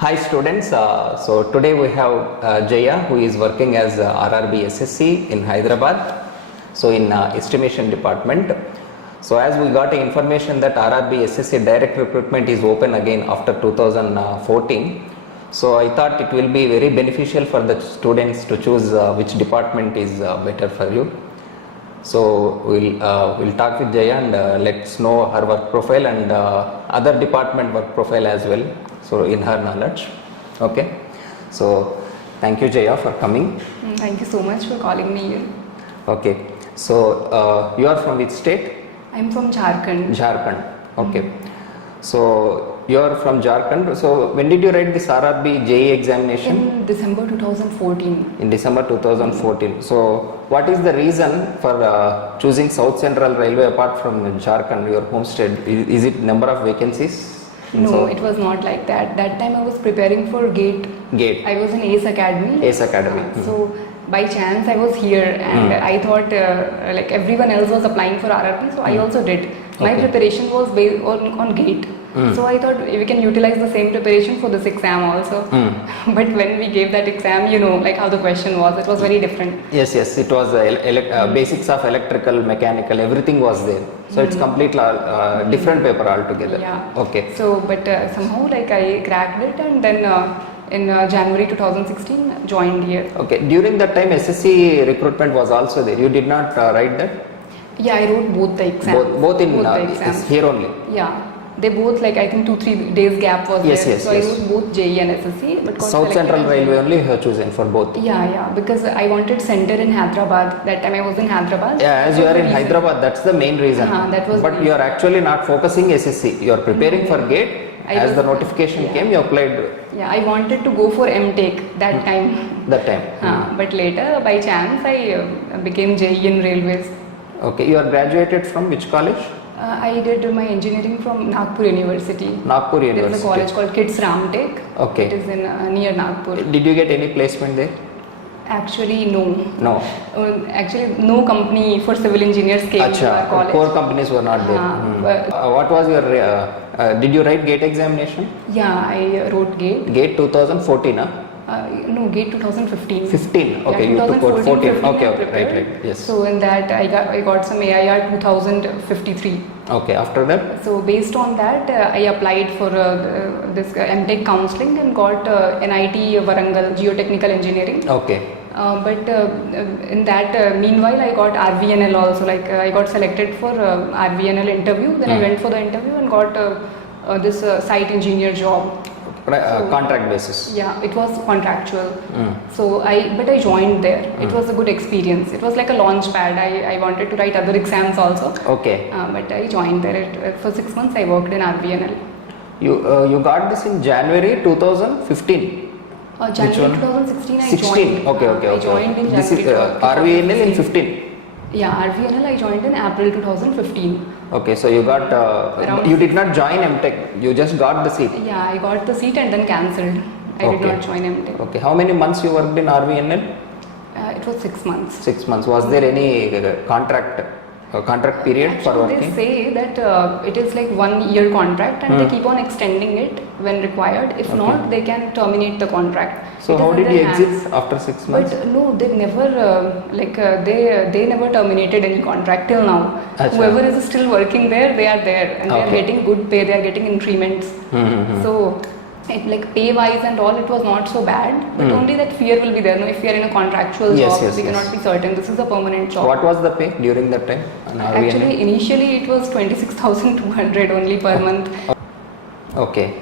Hi students, so today we have Jaya who is working as RRB SSC in Hyderabad, so in estimation department. So as we got information that RRB SSC direct recruitment is open again after 2014, so I thought it will be very beneficial for the students to choose which department is better for you. So we'll talk with Jaya and let's know her work profile and other department work profile as well. So in her knowledge. Okay. So thank you Jaya for coming. Thank you so much for calling me here. Okay. So you are from which state? I'm from Jharkhand. Jharkhand. Okay. So you are from Jharkhand. So when did you write this RRB JEE examination? In December 2014. In December 2014. So what is the reason for choosing South Central Railway apart from Jharkhand, your home state? Is it number of vacancies? No, it was not like that. That time I was preparing for GATE. GATE. I was in ACE Academy. ACE Academy. So by chance I was here and I thought like everyone else was applying for RRB, so I also did. My preparation was based on GATE. So I thought we can utilize the same preparation for this exam also. But when we gave that exam, you know, like how the question was, it was very different. Yes, it was basics of electrical, mechanical, everything was there. So it's completely different paper altogether. Yeah. Okay. So, but somehow like I cracked it and then in January 2016 joined here. Okay. During that time SSC recruitment was also there. You did not write that? Yeah, I wrote both the exams. Both in here only? Yeah. They both like I think 2-3 days gap was there. So I wrote both JEE and SSC. But South Central Railway only you have chosen for both? Yeah, because I wanted center in Hyderabad. That time I was in Hyderabad. Yeah, as you are in Hyderabad, that's the main reason. That was but you are actually not focusing SSC. You are preparing for GATE. As the notification came, you applied. Yeah, I wanted to go for MTech that time. That time. But later, by chance, I became JEE in Railways. Okay, you are graduated from which college? I did my engineering from Nagpur University. Nagpur University. There is a college called Kids Ramtech. Okay. It is in near Nagpur. Did you get any placement there? Actually, no. No. Actually, no company for civil engineers came to our college. Core companies were not there. What was your? Did you write GATE examination? Yeah, I wrote GATE. GATE 2014, no, GATE 2015. 15. Okay, yeah, you took 14. Okay, right. Yes. So in that I got some AIR 2053. Okay, after that? So based on that, I applied for this MTech counseling and got NIT Warangal Geotechnical Engineering. Okay. But in that meanwhile I got RVNL also, like I got selected for RVNL interview, then I went for the interview and got this site engineer job. Contract basis. Yeah, it was contractual. So I joined there. It was a good experience. It was like a launch pad. I wanted to write other exams also. Okay. But I joined there. For 6 months I worked in RVNL. You got this in January 2015. January 2016 I 16. joined. Okay. I joined in January. This is RVNL in 15. Yeah, RVNL I joined in April 2015. Okay, so you got, you did not join MTech, you just got the seat. Yeah, I got the seat and then cancelled. I did not join MTech. Okay, how many months you worked in RVNL? It was 6 months. 6 months. Was there any contract period for working? They say that it is like 1 year contract and they keep on extending it when required. If not, they can terminate the contract. So how did you exit after 6 months? But no, they never they never terminated any contract till now. Whoever is still working there, they are there and they are getting good pay. They are getting increments. So like pay wise and all, it was not so bad. But only that fear will be there. No, if we are in a contractual job, we cannot be certain. This is a permanent job. What was the pay during that time? Actually, initially it was 26,200 only per month. Okay.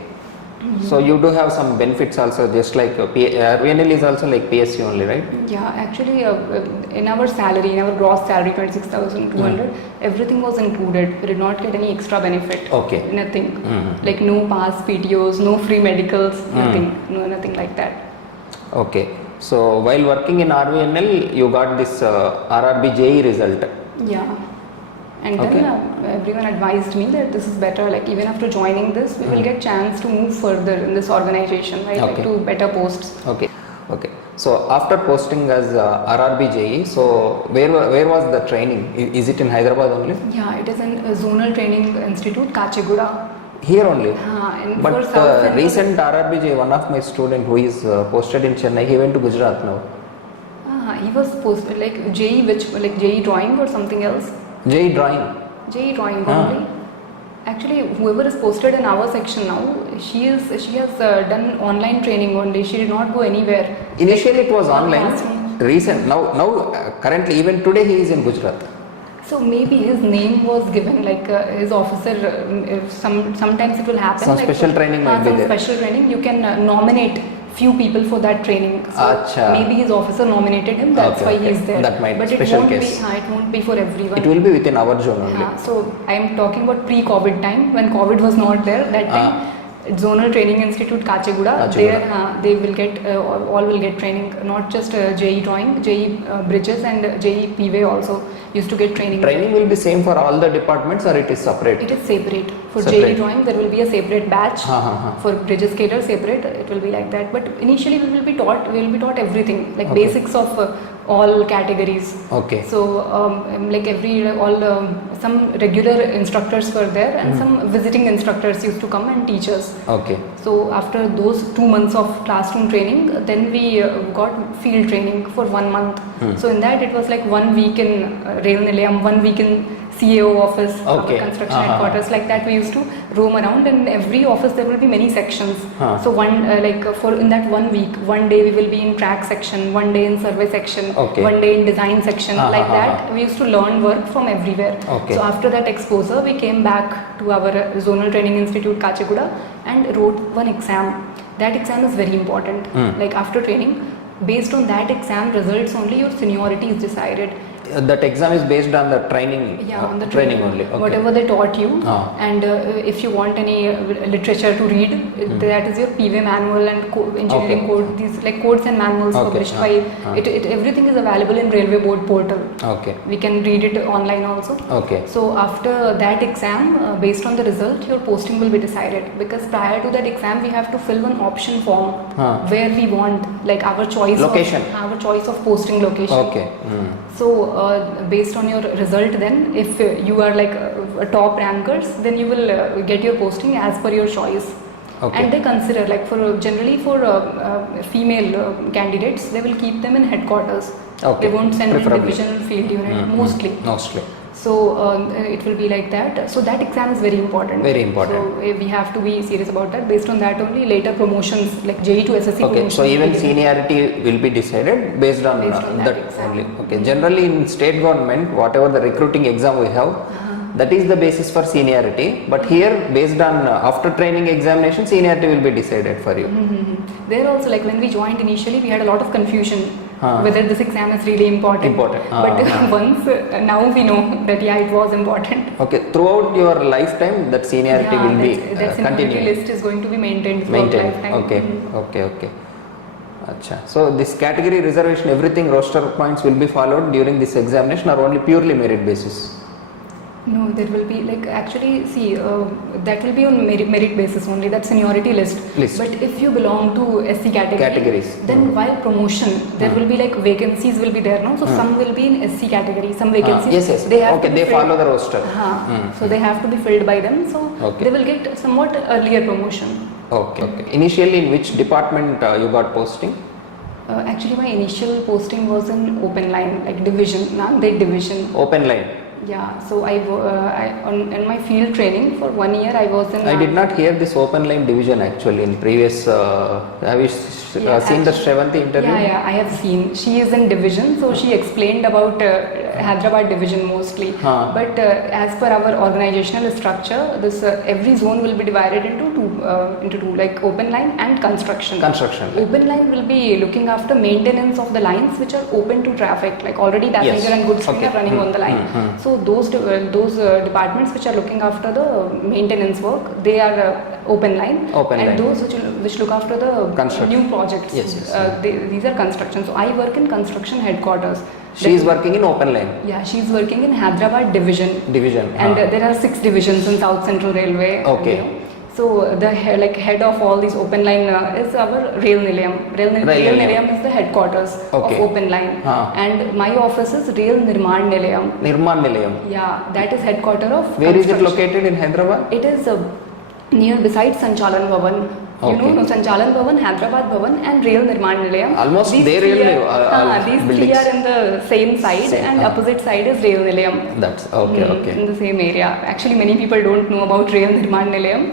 So you do have some benefits also, just like RVNL is also like PSU only, right? Yeah, actually in our salary, in our gross salary 26,200, everything was included. We did not get any extra benefit. Okay. Nothing. Like no pass PTOs, no free medicals, nothing. No, nothing like that. Okay. So while working in RVNL, you got this RRB JEE result. Yeah. And then everyone advised me that this is better, like even after joining this, we will get chance to move further in this organization, right? Like to better posts. Okay. So after posting as RRB JEE, so where was the training? Is it in Hyderabad only? Yeah, it is in Zonal Training Institute, Kachiguda. Here only. And But for South Central- recent RRBJ, one of my student who is posted in Chennai, he went to Gujarat now. He was posted like JE, which like JE drawing or something else. JEE drawing. JE drawing only. Actually, whoever is posted in our section now, she has done online training only. She did not go anywhere. Initially it was online. Classroom. Recent now currently even today he is in Gujarat. So maybe his name was given, like his officer. If sometimes it will happen. Some like, special training might be some there. special training. You can nominate few people for that training. So Acha. maybe his officer nominated him. That's Okay, why okay. he is there. That might but special it won't case. be. It won't be for everyone. It will be within our zone only. So I am talking about pre-COVID time when COVID was not there. That time, Zonal Training Institute Kacheguda. There they will get all will get training. Not just JE drawing, JE bridges and JE PV also used to get training. Training will be same for all the departments or it is separate? It is separate. For Separate. JE drawing, there will be a separate batch. For bridges cater separate. It will be like that. But initially, we will be taught everything, like Okay. basics of all categories. Okay. So like some regular instructors were there and some visiting instructors used to come and teach us. Okay. So after those 2 months of classroom training, then we got field training for 1 month. So in that it was like 1 week in Rail Nilayam, 1 week in CAO office, Okay. our construction headquarters. Like that we used to roam around. In every office there will be many sections. So for in that 1 week, 1 day we will be in track section, 1 day in survey section, Okay. 1 day in design section. Like that we used to learn work from everywhere. Okay. So after that exposure, we came back to our Zonal Training Institute Kacheguda and wrote one exam. That exam is very important. Like after training, based on that exam results only your seniority is decided. That exam is based on the training. On the training only. Okay. Whatever they taught you, and if you want any literature to read, that is your PV manual and engineering Okay. code. These like codes and manuals Okay. published by it. Everything is available in Railway Board portal. Okay. We can read it online also. Okay. So after that exam, based on the result, your posting will be decided. Because prior to that exam, we have to fill one option form where we want like our choice Location. our choice of posting location. Okay. So based on your result, then if you are like top rankers, then you will get your posting as per your choice. Okay. And they consider like generally for female candidates, they will keep them in headquarters. Okay. They won't send in Preferably. divisional field unit mostly. Mostly. So it will be like that. So that exam is very important. Very important. So we have to be serious about that. Based on that only, later promotions like JE to SSC. Okay, promotions so will even be given. seniority will be decided based on, that exam. only. Okay, generally in state government, whatever the recruiting exam we have, that is the basis for seniority. But here, based on after training examination, seniority will be decided for you. There also, like when we joined initially, we had a lot of confusion whether this exam is really important. But once now we know that it was important. Okay, throughout your lifetime, that seniority will be that seniority continuing. list is going to be maintained throughout lifetime. Okay, okay. Acha. So this category reservation, everything roster points will be followed during this examination or only purely merit basis? No, there will be like actually see that will be on merit basis only. That seniority list. List. But if you belong to SC Categories. then while promotion there will be like vacancies will be there, no? So some will be in SC category, some vacancies. Yes. They have Okay, to be they filled. follow the roster. So they have to be filled by them. So Okay. they will get somewhat earlier promotion. Okay. Initially, in which department you got posting? Actually, my initial posting was in open line, like division, Nanded division. Open line. Yeah, so in my field training for 1 year I was in. I did not hear this open line division actually in previous. Have you seen the Shravanti interview? Yeah, I have seen. She is in division, so she explained about Hyderabad division mostly. But as per our organizational structure, this every zone will be divided into two, like open line and construction. Construction. Open line will be looking after maintenance of the lines which are open to traffic, like already passenger and goods train are running on the line. So those departments which are looking after the maintenance work, they are open line. And those which look after the new projects, these are construction. So I work in construction headquarters. She is working in open line. Yeah, she is working in Hyderabad division. And there are 6 divisions in South Central Railway. Okay. So the head of all these open line is our Rail Nilayam. Rail Nilayam is the headquarters of open line. And my office is Rail Nirman Nilayam. Nirman Nilayam. Yeah, that is headquarter of. Where is it located in Hyderabad? It is near besides Sanchalan Bhavan. You Okay. know Sanchalan Bhavan, Hyderabad Bhavan, and Rail Nirman Nilayam. Almost These they three really, all these three buildings. are in the same side, Same, and opposite side is Rail Nilayam. That's okay. Okay. In the same area. Actually, many people don't know about Rail Nirman Nilayam,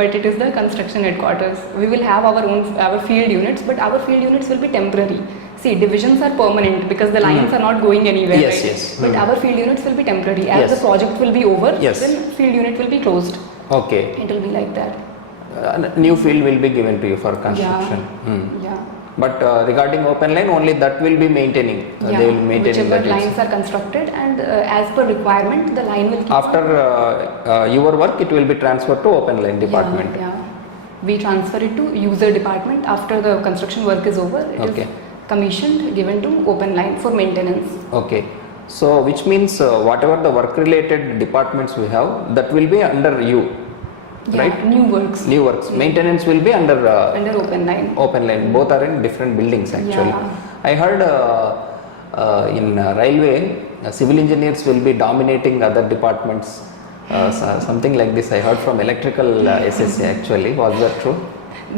but it is the construction headquarters. We will have our field units, but our field units will be temporary. See, divisions are permanent because the lines are not going anywhere. Yes, right? yes. But our field units will be temporary. As Yes. the project will be over, Yes. then field unit will be closed. Okay. It will be like that. New field will be given to you for construction. Yeah. But regarding open line, only that will be maintaining. They will maintain Whichever that. lines are constructed, and as per requirement, the line will keep After your work, it will be transferred to open line department. Yeah. We transfer it to user department after the construction work is over. It Okay. is commissioned, given to open line for maintenance. Okay. So which means whatever the work related departments we have, that will be under you, Yeah, right? new works New works. Maintenance will be under under open line. open line. Both are in different buildings actually. Yeah. I heard in railway, civil engineers will be dominating other departments. Something like this I heard from electrical SSC actually. Was that true?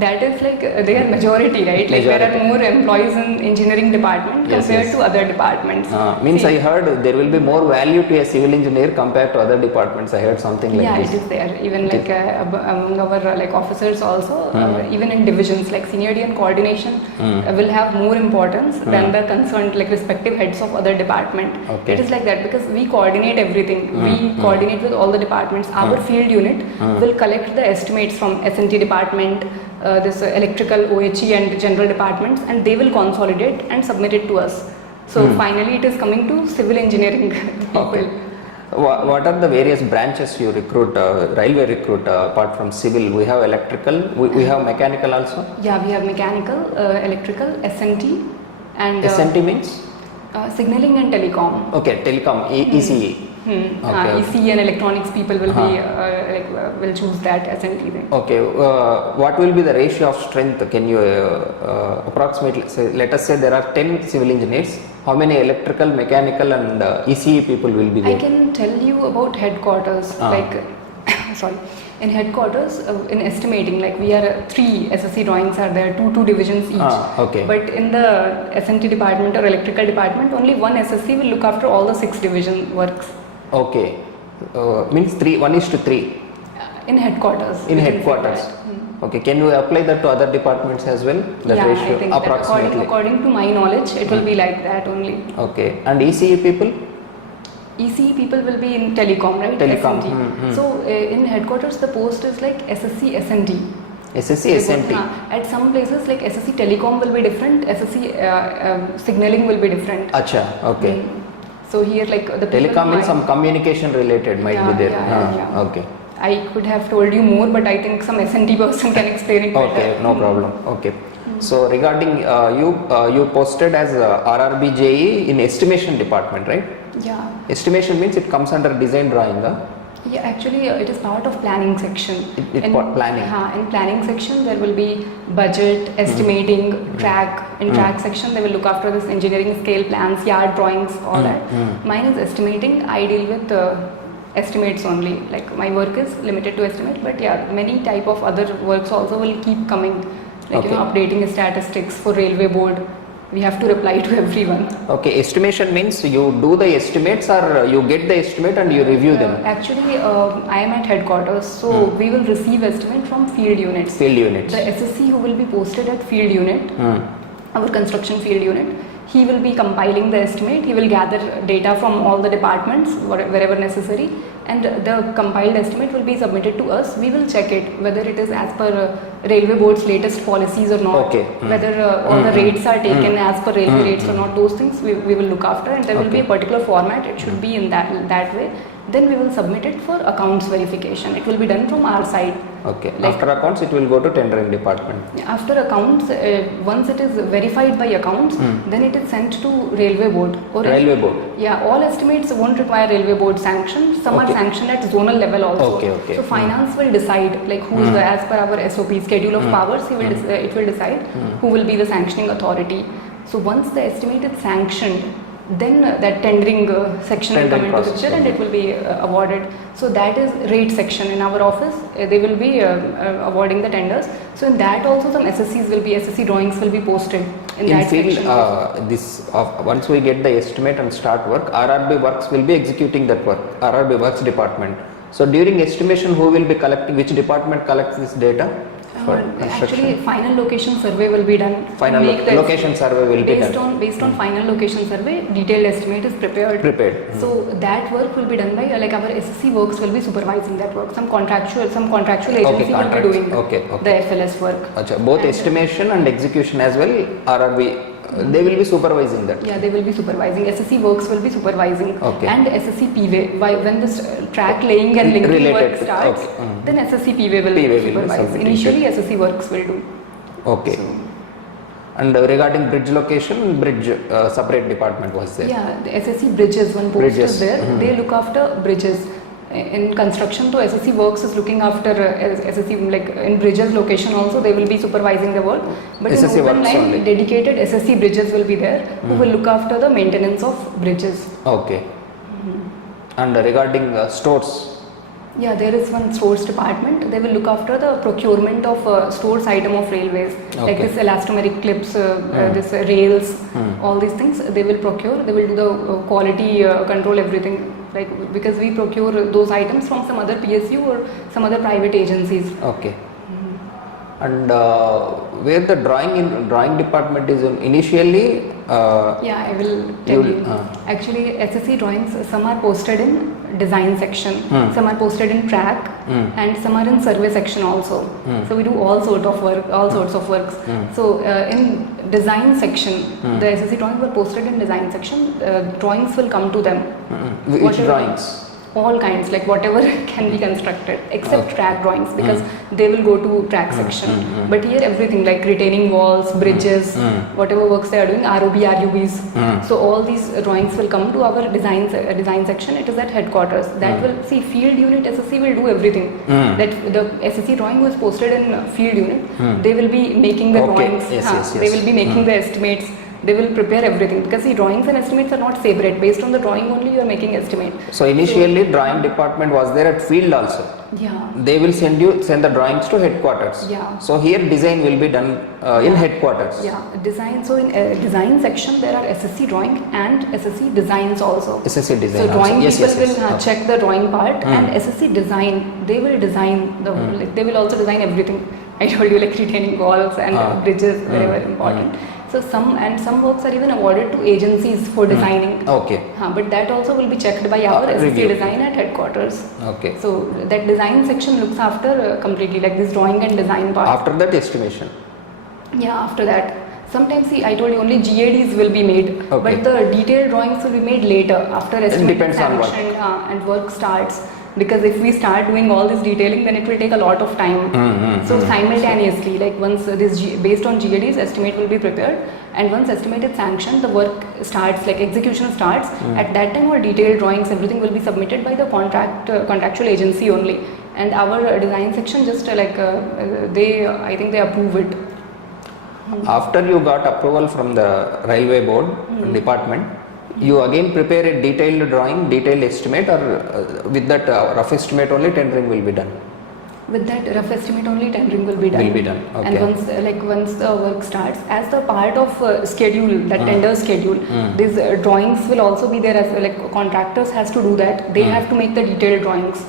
That is like they are majority, right? Like there Majority. are more employees in engineering department Yes, compared yes. to other departments. Means See, I heard there will be more value to a civil engineer compared to other departments. I heard something like yeah, this. it is there. Even like among our like officers also, even in divisions like seniority and coordination will have more importance than the concerned like respective heads of other department. Okay. It is like that because we coordinate everything. We coordinate with all the departments. Our field unit will collect the estimates from S&T department, this electrical, OHE and general departments, and they will consolidate and submit it to us. So finally it is coming to civil engineering people. Okay. What are the various branches you recruit, railway recruit apart from civil? We have electrical, we have mechanical also. Yeah, we have mechanical, electrical, S&T, and SNT means? signaling and telecom. Okay, telecom, ECE. Okay. ECE and electronics people will be will choose that S&T thing. Okay, what will be the ratio of strength? Can you approximately say, let us say there are 10 civil engineers, how many electrical, mechanical and ECE people will be I there? can tell you about headquarters. Like, sorry, in headquarters, in estimating, like we are 3 SSC drawings are there, two divisions each. Okay. But in the S&T department or electrical department, only one SSC will look after all the 6 division works. Okay, means 1:3 In headquarters. in we can say headquarters. that. Okay, can you apply that to other departments as well? That Yeah, ratio I think that approximately. according to my knowledge, it will be like that only. Okay, and ECE people? ECE people will be in telecom, right? Telecom, S&T. So in headquarters, the post is like SSC SNT. SSC, SNT. At some places, like SSC telecom will be different, SSC signaling will be different. Acha, okay. So here, like the people Telecom means might- some communication related might be there. Yeah. Okay. I could have told you more, but I think some SNT person can explain it better. Okay, no problem. Okay. So regarding you posted as RRB JE in estimation department, right? Yeah. Estimation means it comes under design drawing. Yeah, actually, it is part of planning section. It part planning. In planning section, there will be budget, estimating, track. In track section, they will look after this engineering scale plans, yard drawings, all that. Mine is estimating. I deal with estimates only. Like my work is limited to estimate, but yeah, many type of other works also will keep coming. Like Okay. updating statistics for railway board. We have to reply to everyone. Okay, estimation means you do the estimates or you get the estimate and you review them. Actually, I am at headquarters, so we will receive estimate from field units. Field units. The SSC who will be posted at field unit, our construction field unit, he will be compiling the estimate. He will gather data from all the departments wherever necessary, and the compiled estimate will be submitted to us. We will check it whether it is as per railway board's latest policies or not. Okay. Whether all the rates are taken as per railway rates or not. Those things we will look after, and there will be a particular format. It should be in that way. Then we will submit it for accounts verification. It will be done from our side. Okay. Like- After accounts, it will go to tendering department. After accounts, once it is verified by accounts, then it is sent to railway board. Or Railway board. Yeah, all estimates won't require railway board sanction. Some are Okay. sanctioned at zonal level also. Okay. So finance will decide like who is the, as per our SOP schedule of powers. It will decide who will be the sanctioning authority. So once the estimate is sanctioned, then that tendering section will come Tendering into process picture and will it will be awarded. So that is rate section in our office. They will be awarding the tenders. So in that also some SSCs will be, SSC drawings will be posted in In that field, section. once we get the estimate and start work, RRB Works will be executing that work, RRB Works department. So during estimation, who will be collecting, which department collects this data for construction? Actually, final location survey will be done. Final Make the location survey will be done. Based on final location survey, detailed estimate is prepared. So that work will be done by like our SSC Works will be supervising that work. Some contractual agency will be doing the FLS work. Achha, both And estimation and execution as well, RRB, they will be supervising that. Yeah, they will be supervising. SSC Works will be supervising. And SSC PWay, when this track laying and linking Related work to- starts, then SSC PWay will PWay will be supervise. submitting Initially, SSC Works will do. Okay. And regarding bridge location, bridge separate department was there. Yeah, the SSC Bridges, one post Bridges. is there. They look after bridges. In construction, so SSC Works is looking after SSC, like in bridges location also, they will be supervising the work. But SSC in open Works line, only. dedicated SSC Bridges will be there, who will look after the maintenance of bridges. Okay. And regarding stores, Yeah, there is one stores department. They will look after the procurement of stores item of railways, like this elastomeric clips, this rails, all these things. They will procure. They will do the quality control, everything. Like because we procure those items from some other PSU or some other private agencies. okay. And where the drawing department is initially. Yeah, I will tell you. Actually, SSC drawings, some are posted in design section, some are posted in track, and some are in survey section also. So we do all sorts of works. So in design section, the SSC drawings were posted in design section. Drawings will come to them. Which drawings? All kinds, like whatever can be constructed except track drawings, because they will go to track section. But here everything like retaining walls, bridges, whatever works they are doing, ROB, RUBs. So all these drawings will come to our design section. It is at headquarters. That will see field unit SSC will do everything. That the SSC drawing was posted in field unit. They will be making the drawings. They will be making the estimates. They will prepare everything, because the drawings and estimates are not separate. Based on the drawing only, you are making estimate. So initially drawing department was there at field also. Yeah. They will send the drawings to headquarters. Yeah. So here design will be done in headquarters. Yeah, design. So in design section there are SSC drawing and SSC designs also. SSC design. So drawing also. people will check the drawing part, and SSC design, they will design the like, they will also design everything. I told you, like retaining walls and bridges, wherever important. So some works are even awarded to agencies for designing. Okay. But that also will be checked by our SSC review. design at headquarters. Okay. So that design section looks after completely like this drawing and design part. After that estimation. Yeah, after that. Sometimes, see, I told you only GADs will be made, but the detailed drawings will be made later after estimate is sanctioned and work starts. Because if we start doing all this detailing, then it will take a lot of time. So simultaneously, like once based on GADs, estimate will be prepared, and once estimate is sanctioned, the work starts, like execution starts. At that time, all detailed drawings, everything will be submitted by the contractual agency only, and our design section just I think they approve it. After you got approval from the railway board department, you again prepare a detailed drawing, detailed estimate, or with that rough estimate only tendering will be done? With that rough estimate only tendering will be done. Okay. And once the work starts, as the part of schedule, that tender schedule, these drawings will also be there as well. Like contractors has to do that. They have to make the detailed drawings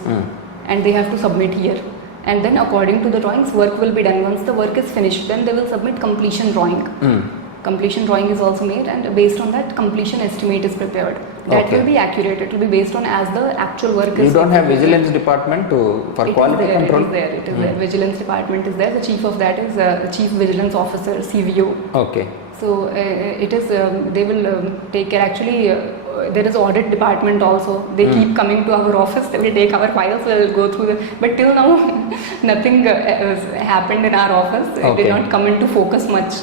and they have to submit here. And then according to the drawings, work will be done. Once the work is finished, then they will submit completion drawing. Completion drawing is also made, and based on that, completion estimate is prepared. That will be accurate. It will be based on as the actual work is. You don't have vigilance department for quality control? It is there. Vigilance department is there. The chief of that is Chief Vigilance Officer, CVO. Okay. So it is. They will take care. Actually, there is audit department also. They keep coming to our office. They will take our files. We will go through them. But till now, nothing happened in our office. It did not come into focus much.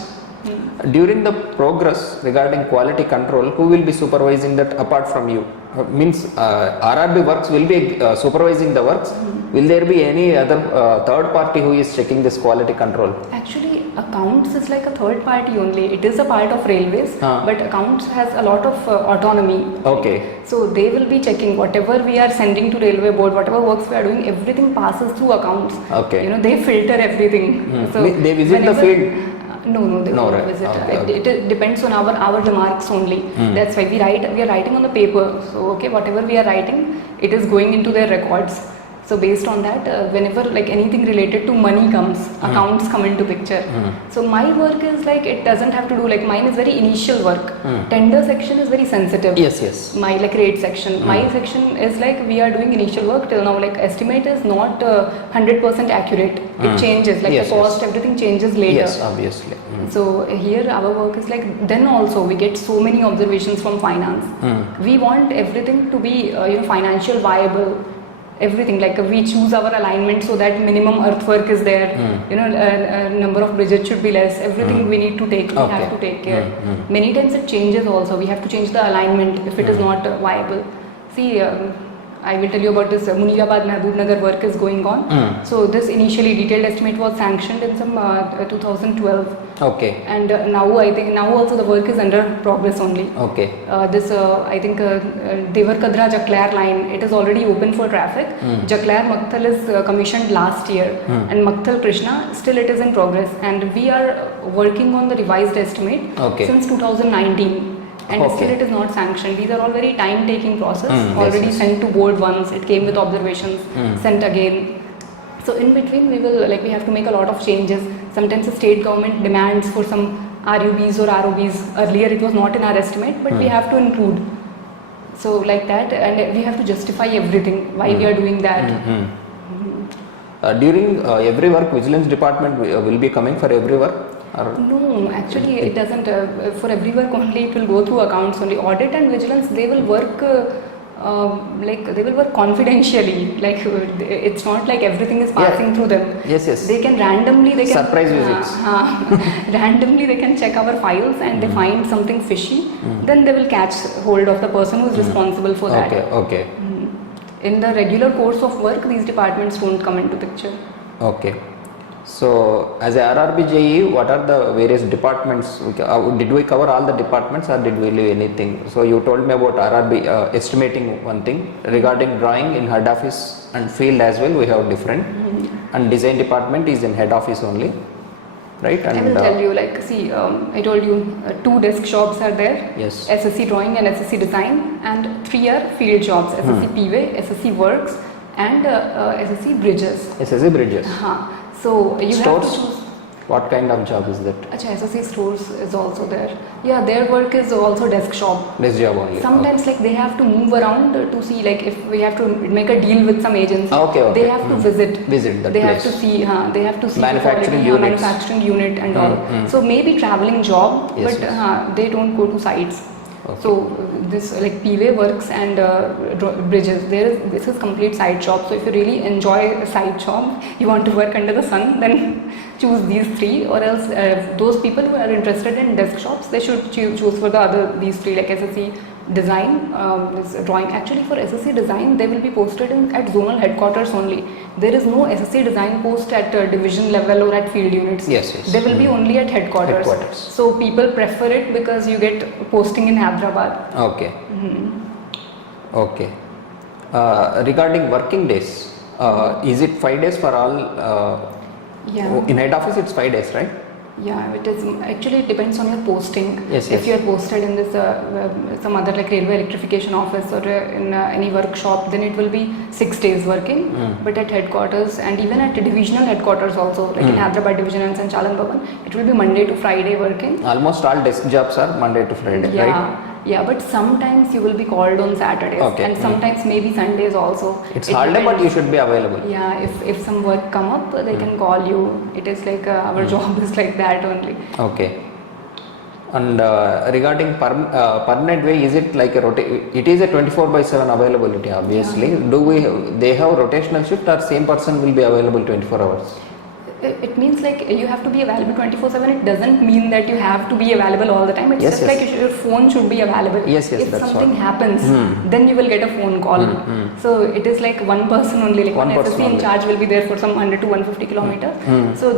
During the progress regarding quality control, who will be supervising that apart from you? Means RRB works will be supervising the works. Will there be any other third party who is checking this quality control? Actually, accounts is like a third party only. It is a part of railways, Ah. but accounts has a lot of autonomy. Okay. So they will be checking whatever we are sending to railway board, whatever works we are doing, everything passes through accounts. Okay. You know, they filter everything. They visit the field? No, they No, won't right. visit. Okay, okay. It depends on our remarks only. That's why we are writing on the paper. So okay, whatever we are writing, it is going into their records. So based on that, whenever like anything related to money comes, accounts come into picture. So my work is like, it doesn't have to do, like mine is very initial work. Tender section is very sensitive. Yes, yes. My like rate section. My section is like we are doing initial work till now. Like estimate is not 100% accurate. It changes. Like Yes, the cost, everything changes later. Yes, obviously. So here our work is like, then also we get so many observations from finance. We want everything to be financial viable. Everything, like we choose our alignment so that minimum earthwork is there. Number of bridges should be less. Everything we need to take. We have to take care. Many times it changes also. We have to change the alignment if it is not viable. See, I will tell you about this Munirabad Mahbubnagar work is going on. So this initially detailed estimate was sanctioned in some 2012. Okay. And now I think now also the work is under progress only. Okay. This I think Devarkadra Jaklar line, it is already open for traffic. Jaklar Makthal is commissioned last year, and Makthal Krishna still it is in progress, and we are working on the revised estimate Okay. since 2019. And Okay. still it is not sanctioned. These are all very time-taking process. Yes, Already yes. sent to board once. It came with observations. Sent again. So in between we have to make a lot of changes. Sometimes the state government demands for some RUBs or ROBs. Earlier it was not in our estimate, but we have to include. So like that, and we have to justify everything why we are doing that. During every work, vigilance department will be coming for every work? Or No, actually it doesn't. For every work only it will go through accounts only. Audit and vigilance, they will work they will work confidentially. Like it's not like everything is passing through them. Yes, yes. They can randomly Surprise visits. randomly they can check our files and they find something fishy. Then they will catch hold of the person who is responsible for that. Okay, okay, In the regular course of work, these departments don't come into picture. okay. So, as a RRB JE, what are the various departments? Did we cover all the departments or did we leave anything? So, you told me about RRB estimating one thing. Regarding drawing in head office and field as well, we have different. And design department is in head office only, right? And I will tell you, like, see, I told you 2 desk jobs are there. Yes. SSC drawing and SSC design, and 3 are field jobs, SSC PWay, SSC works, and SSC bridges. SSC bridges. So you have Stores? to choose. What kind of job is that? Achha, SSC stores is also there. Yeah, their work is also desk shop. This job only. Sometimes like they have to move around to see, like if we have to make a deal with some agency, Okay, okay. they have to visit. Visit that they place. have to see, they have to see Manufacturing the quality, units. manufacturing unit and all. So maybe traveling job, Yes, but yes. they don't go to sites. Okay. So this like PWay works and bridges. This is complete side job. So if you really enjoy a side job, you want to work under the sun, then choose these 3. Or else those people who are interested in desk shops, they should choose for these 3, like SSC design, this drawing. Actually for SSC design, they will be posted at zonal headquarters only. There is no SSC design post at division level or at field units. Yes, yes. They will be only at headquarters. Headquarters. So people prefer it because you get posting in Hyderabad. Okay. Okay. Regarding working days, is it 5 days for all? Yeah. In head office, it's 5 days, right? Yeah, it is. Actually, it depends on your posting. Yes, If yes. you are posted in this some other like railway electrification office or in any workshop, then it will be 6 days working. But at headquarters and even at divisional headquarters also, like in Hyderabad division and Sanchalan Bhavan, it will be Monday to Friday working. Almost all desk jobs are Monday to Friday, Yeah. right? Yeah, but sometimes you will be called on Saturdays Okay. and sometimes maybe Sundays also. It's It holiday, but depends. you should be available. Yeah, if some work come up, they can call you. It is like our job is like that only. Okay. And regarding permanent way, is it like a it is a 24/7 availability, obviously. Yeah. Do they have rotational shift or same person will be available 24 hours? It means like you have to be available 24/7. It doesn't mean that you have to be available all the time. It's Yes, just yes. like your phone should be available. Yes, yes, If that's something what. happens, then you will get a phone call. So it is like one person only, like One one person SSC in only. charge will be there for some 100 to 150 kilometers. So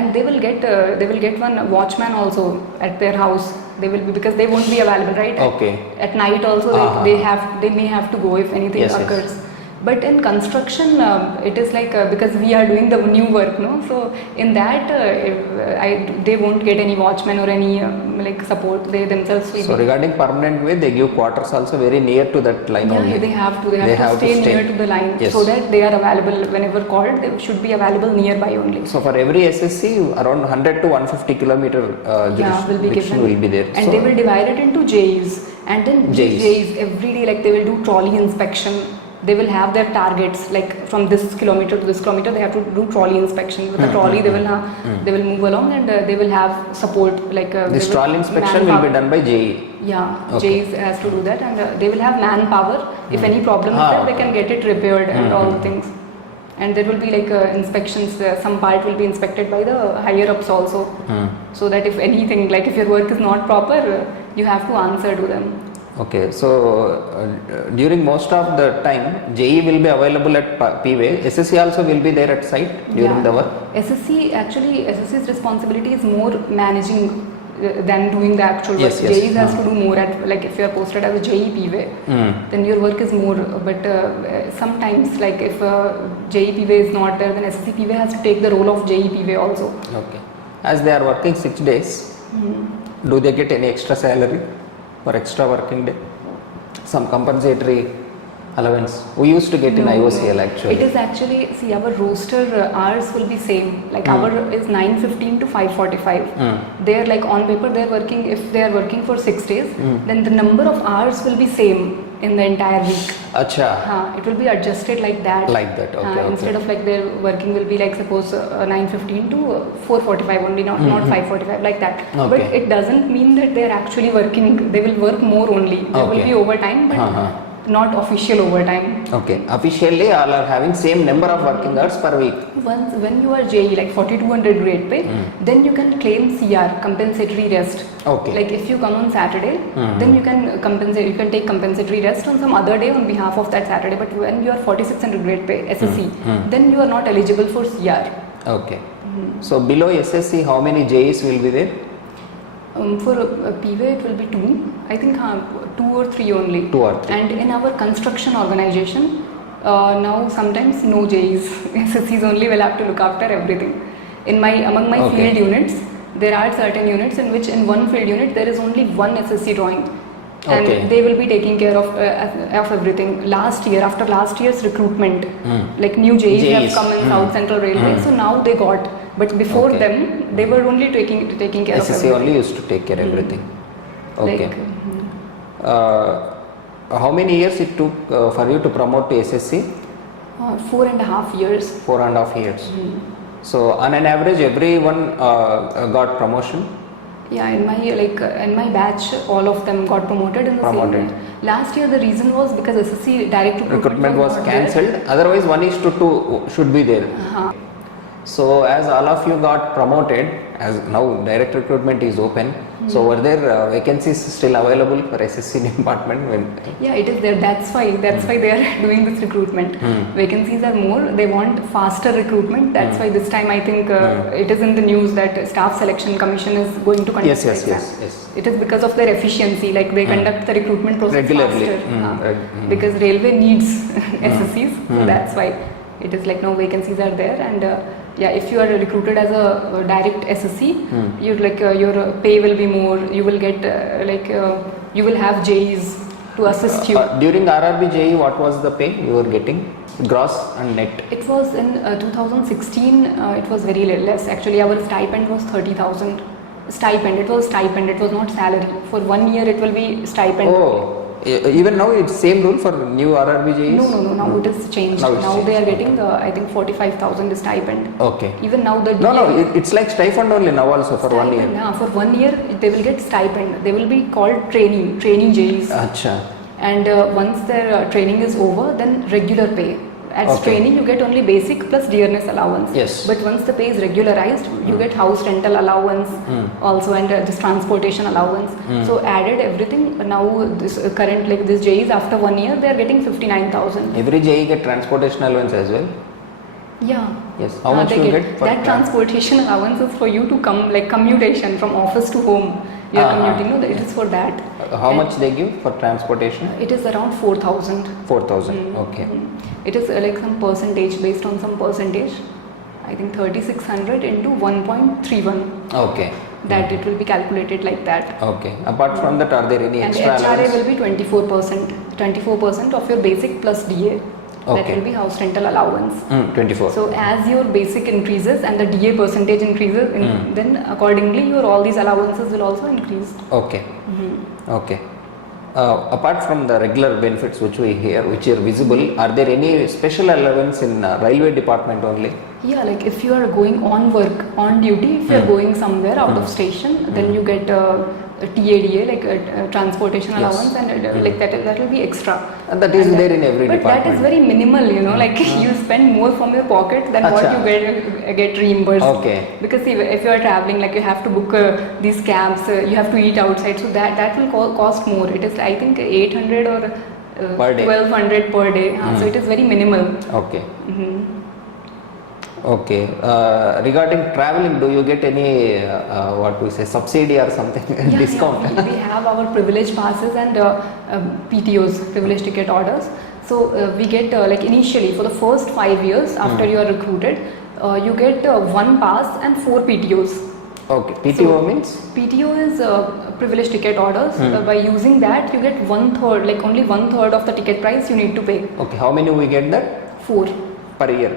and they will get one watchman also at their house. They will be, because they won't be available, right? Okay. At night also they may have to go if anything Yes, yes. occurs. But in construction, it is like because we are doing the new work, no. So in that, they won't get any watchman or any like support. They themselves will. So regarding permanent way, they give quarters also very near to that line Yeah, only. they have to. They have to stay near to the line, Yes. so that they are available whenever called. They should be available nearby only. So for every SSC, around 100 to 150 kilometer Will be jurisdiction given. will be there. And So they will divide it into J's, and then J's. J's every day, like they will do trolley inspection. They will have their targets, like from this kilometer to this kilometer they have to do trolley inspection. With the trolley they will move along, and they will have support, like this they will- trolley inspection will be manpower. done by JE. Yeah, Okay. J's has to do that, and they will have manpower. If any problem is there, they okay. can get it repaired and all the things. And there will be like inspections. Some part will be inspected by the higher ups also, so that if anything, like if your work is not proper, you have to answer to them. Okay, so during most of the time, JE will be available at P-way. SSC also will be there at site during the work. SSC's responsibility is more managing than doing the actual work. Yes, yes. JEs has to do more at, like if you are posted as a JE P-way, then your work is more. But sometimes, like if JE P-way is not there, then SSC P-way has to take the role of JE P-way also. Okay. As they are working 6 days, do they get any extra salary for extra working day? Some compensatory allowance? We used to get in IOCL actually. It is actually, see, our roster hours will be same. Like our is 9:15 to 5:45. They are like on paper they are working, if they are working for 6 days, then the number of hours will be same in the entire week. Acha. It will be adjusted like that. Like that, okay, Instead okay. of like their working will be like suppose 9:15 to 4:45 only, not 5:45, like that. Okay. But it doesn't mean that they are actually working. They will work more only. There will Okay. be overtime, but not official overtime. Okay. Officially, all are having same number of working hours per week. Once when you are JE like 4200 grade pay, then you can claim CR, compensatory rest. Okay. Like if you come on Saturday, then you can compensate. You can take compensatory rest on some other day on behalf of that Saturday. But when you are 4600 grade pay SSC, then you are not eligible for CR. Okay. So below SSC, how many JEs will be there? For PWay it will be 2. I think 2 or 3 only. 2 or 3. And in our construction organization, now sometimes no JEs. SSCs only will have to look after everything. Among my Okay. field units, there are certain units in which in one field unit there is only one SSC drawing. And Okay. they will be taking care of everything. After last year's recruitment, like new JEs have JEs. come in South Central Railway, so now they got. But before Okay. them, they were only taking care of SSC everything. only used to take care everything. Okay. Like, How many years it took for you to promote to SSC? 4.5 years. 4.5 years. So on an average, everyone got promotion. Yeah, in my batch, all of them got promoted in the Promoted. same year. Last year the reason was because SSC direct Recruitment was not there. cancelled. Otherwise, 1:2 should be there. So as all of you got promoted, as now direct recruitment is open, so were there vacancies still available for SSC department? Yeah, it is there. That's why they are doing this recruitment. Vacancies are more. They want faster recruitment. That's why this time I think it is in the news that Staff Selection Commission is going to conduct Yes, yes, the yes, exam. yes. It is because of their efficiency. Like they conduct the recruitment process Regularly. faster. Because railway needs SSCs, so that's why it is like no vacancies are there. And if you are recruited as a direct SSC, your pay will be more. You will get you will have JEs to assist you. During RRB JE, what was the pay you were getting? Gross and net? It was in 2016. It was very less. Actually, our stipend was 30,000. Stipend. It was stipend. It was not salary. For 1 year, it will be stipend. Oh, even now it's same rule for new RRB JEs? No. Now it is changed. Now it's Now they are changed. getting I think 45,000 stipend. Okay. Even now the No, it's like stipend only now also for 1 year. Yeah, for 1 year they will get stipend. They will be called trainee JEs. Acha. And once their training is over, then regular pay. As Okay. training, you get only basic plus dearness allowance. Yes. But once the pay is regularized, you get house rental allowance also, and this transportation allowance. So added everything. Now this current like this JEs after 1 year they are getting 59,000. Every JE get transportation allowance as well? Yeah. Yes. How much they you get for that transportation allowance is for you to come, like commutation from office to home. You are commuting. No, it is for that. How And much they give for transportation? It is around 4,000. 4,000. Okay. It is like some percentage, based on some percentage. I think 3,600 into 1.31. Okay. That it will be calculated like that. Okay. Apart from that, are there any And extra HRA allowance? will be 24%. 24% of your basic plus DA. That Okay. will be house rental allowance. 24. So as your basic increases and the DA percentage increases, then accordingly your all these allowances will also increase. Okay. Okay. Apart from the regular benefits which we hear, which are visible, are there any special allowance in railway department only? Yeah, like if you are going on work, on duty, if you are going somewhere out of station, then you get a TADA, like a transportation Yes. allowance, and like that will be extra. And that is there in every But department. that is very minimal, you know, like you spend more from your pocket than what Acha. you get reimbursed. Okay. Because see, if you are traveling, like you have to book these cabs, you have to eat outside, so that will cost more. It is, I think, 800 or Per day. 1,200 per day. So it is very minimal. Okay. Okay. Regarding traveling, do you get any what we say subsidy or something discount? Yeah, we have our privilege passes and PTOs, privilege ticket orders. So we get like initially for the first 5 years after you are recruited, you get 1 pass and 4 PTOs. Okay. PTO means? PTO is privilege ticket orders. By using that, you get 1/3, like only 1/3 of the ticket price you need to pay. Okay. How many we get that 4. per year?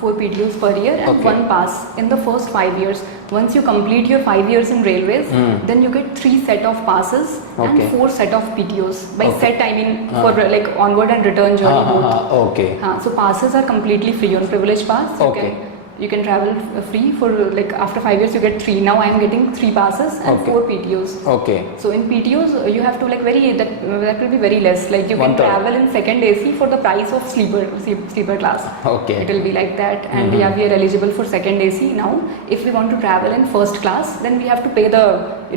4 PTOs per year and Okay. 1 pass in the first 5 years. Once you complete your 5 years in railways, then you get 3 set of passes Okay. and 4 set of PTOs. By Okay. set, I mean for like onward and return journey both. Okay. So passes are completely free on privilege pass. Okay. You can travel free for like after 5 years you get 3. Now I am getting 3 passes and Okay. 4 PTOs. Okay. So in PTOs you have to like that will be very less. Like you can 1/3. travel in second AC for the price of sleeper class. Okay. It will be like that, and yeah, we are eligible for second AC now. If we want to travel in first class, then we have to pay the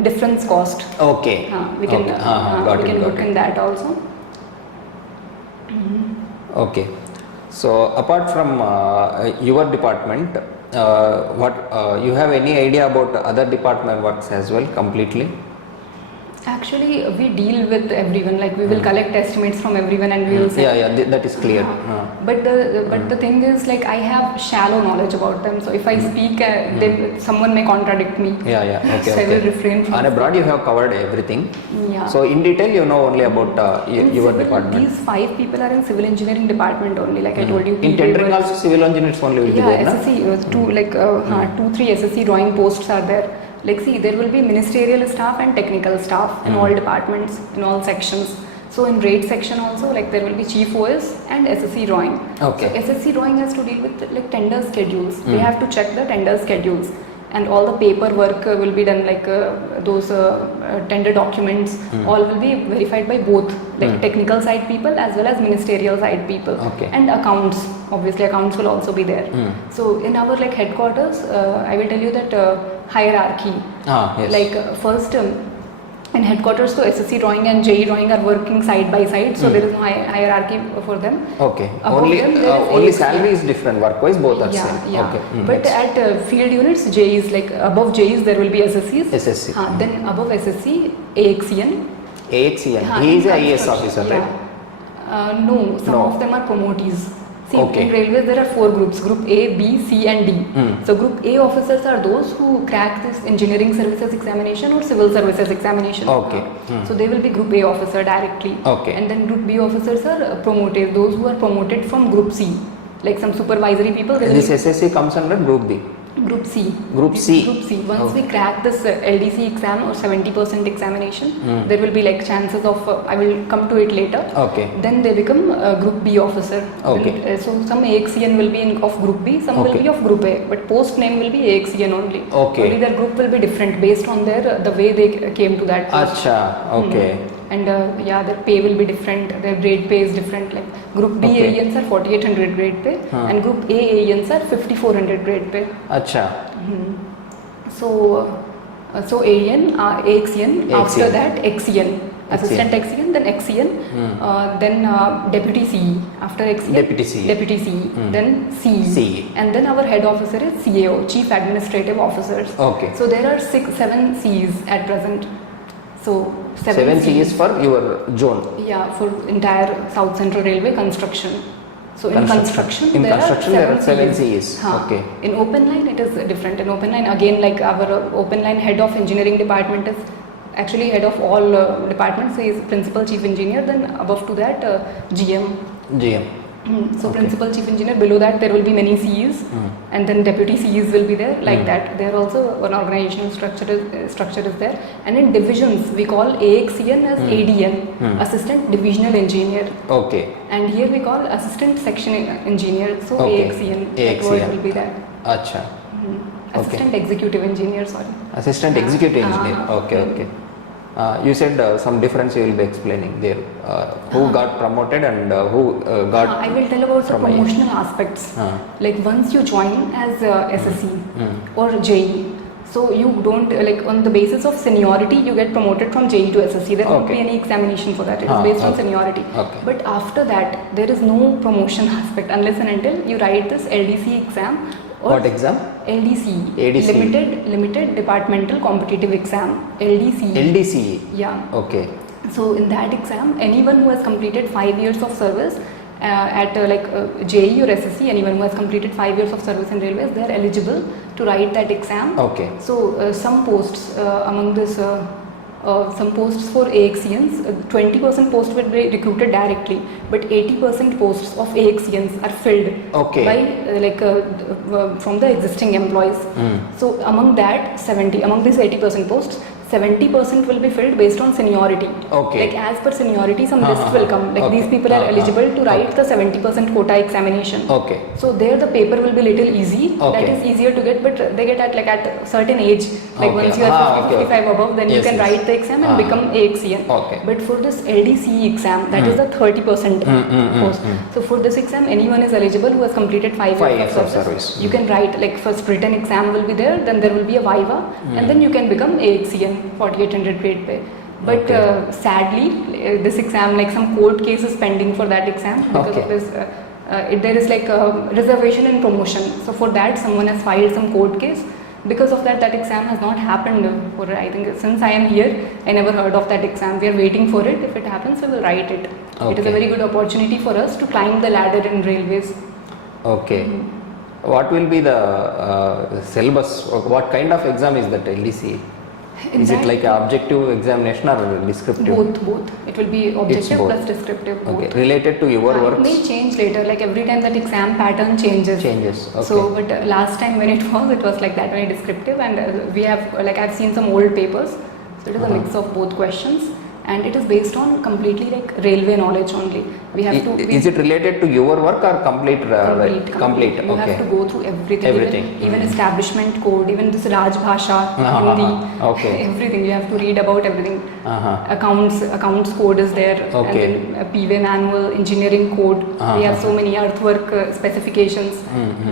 difference cost. Okay. We can Okay. Got we it, can got book it. in that also. Okay. So apart from your department, what you have any idea about other department works as well completely? Actually, we deal with everyone. Like we will collect estimates from everyone, and we will say. Yeah, that is clear. But the thing is, like I have shallow knowledge about them. So if I speak, someone may contradict me. Yeah. Okay. So I will refrain from. On a broad, you have covered everything. Yeah. So in detail, you know only about In your civil, department. These 5 people are in civil engineering department only. Like I told you. In tendering also, civil engineers only will be Yeah, there, na? SSC, 2-3 SSC drawing posts are there. Like see, there will be ministerial staff and technical staff in all departments, in all sections. So in rate section also, like there will be chief OS and SSC drawing. Okay. So SSC drawing has to deal with like tender schedules. They have to check the tender schedules, and all the paperwork will be done, like those tender documents all will be verified by both, like technical side people as well as ministerial side people. Okay. And accounts, obviously accounts will also be there. So in our like headquarters, I will tell you that hierarchy. Yes. Like first in headquarters, so SSC drawing and JE drawing are working side by side, so there is no hierarchy for them. Okay. Above Only them there is only AXC. salary is different. Work-wise, both are Yeah, same. yeah. Okay. But Next. at field units, JEs, like above JEs there will be SSCs. SSC. Then above SSC, AXCN. AXCN. He is a IAS officer, Yeah. right? No, some No. of them are promotees. See, Okay. in railways there are 4 groups: Group A, B, C, and D. So Group A officers are those who crack this engineering services examination or civil services examination. Okay. So they will be Group A officer directly. Okay. And then Group B officers are promoted, those who are promoted from Group C, like some supervisory people. They will This SSC comes under Group B. Group C. Group C. Group C. Once Okay. we crack this LDC exam or 70% examination, there will be like chances of, I will come to it later. Okay. Then they become Group B officer. Okay. Then, so some AXCN will be of Group B, some will Okay. be of Group A, but post name will be AXCN only. Okay. Only their group will be different based on their the way they came to that post. Acha. Okay. And yeah, their pay will be different, their grade pay is different. Like Group B Okay. AENs are 4800 grade pay, and Group A AENs are 5400 grade pay. Acha. So AEN, AXEN, after AXEN. that XEN, assistant XEN, then XEN, then deputy CE, after XEN, Deputy CE. deputy CE, then CE, CE. and then our head officer is CAO, Chief Administrative Officers. Okay. So there are 7 Cs at present. So 7 Cs for your zone. Yeah, for entire South Central Railway construction. So in construction, In there construction, are there are 7 Cs. Cs. हाँ. Okay. In open line, it is different. In open line, again, like our open line head of engineering department is actually head of all departments. He is principal chief engineer. Then above to that, GM. GM. So Okay. principal chief engineer. Below that, there will be many Cs, and then deputy Cs will be there. Like that, there also an organizational structure is there. And in divisions, we call AXEN as ADN, Assistant Divisional Engineer. Okay. And here we call assistant section engineer, so Okay. AXEN, that AXEN. word will be there. Acha. Assistant executive engineer, sorry. Assistant executive Ah. engineer. Okay, okay. You said some difference you will be explaining there. Who got promoted and who got. I will tell about the from promotional aspects. Like once you join as SSC or JE, so you don't like on the basis of seniority you get promoted from JE to SSC. There won't be Okay. any examination for that. It is based on okay. seniority. Okay. But after that, there is no promotion aspect unless and until you write this LDC exam. Or What exam? LDC, ADC. limited departmental competitive exam, LDC. LDCE. Yeah. Okay. So in that exam, anyone who has completed 5 years of service at JE or SSC, anyone who has completed 5 years of service in railways, they are eligible to write that exam. Okay. So some posts among this. Some posts for AXENs, 20% posts will be recruited directly, but 80% posts of AXENs are filled Okay. by from the existing employees. So among that 70, among these 80% posts, 70% will be filled based on seniority. Okay. Like as per seniority, some list will come. Like these people are eligible to write the 70% quota examination. Okay. So there the paper will be little easy. Okay. That is easier to get, but they get at a certain age. Like Okay. once you are 50, Okay, 55 above, then you Yes, can yes. write the exam and become AXEN. Okay. But for this LDCE exam, that is the 30% post. So for this exam, anyone is eligible who has completed 5 5 years of service. You Mm. can write like first written exam will be there, then there will be a viva, and then you can become AXEN 4800 grade pay. But Okay. sadly, this exam, like some court cases pending for that exam because Okay. of this. There is like a reservation in promotion. So for that, someone has filed some court case. Because of that, that exam has not happened. For I think since I am here, I never heard of that exam. We are waiting for it. If it happens, we will write it. It is Okay. a very good opportunity for us to climb the ladder in railways. Okay. What will be the syllabus? What kind of exam is that LDC? In Is it that- like an objective examination or descriptive? Both. It will be objective both. plus descriptive. Both. Okay. Related to your It works? may change later. Like every time that exam pattern changes. Changes. Okay. So, but last time when it was like that, very descriptive, and we have like I've seen some old papers. So it is a mix of both questions, and it is based on completely like railway knowledge only. We have to. Is it related to your work or complete? Complete. You Okay. have to go through everything. Everything. Even establishment code, even this Rajbhasha, Hindi, Okay. everything. You have to read about everything. Uh-huh. Accounts code is there, Okay. and then PV manual, engineering code. We have so many earthwork specifications.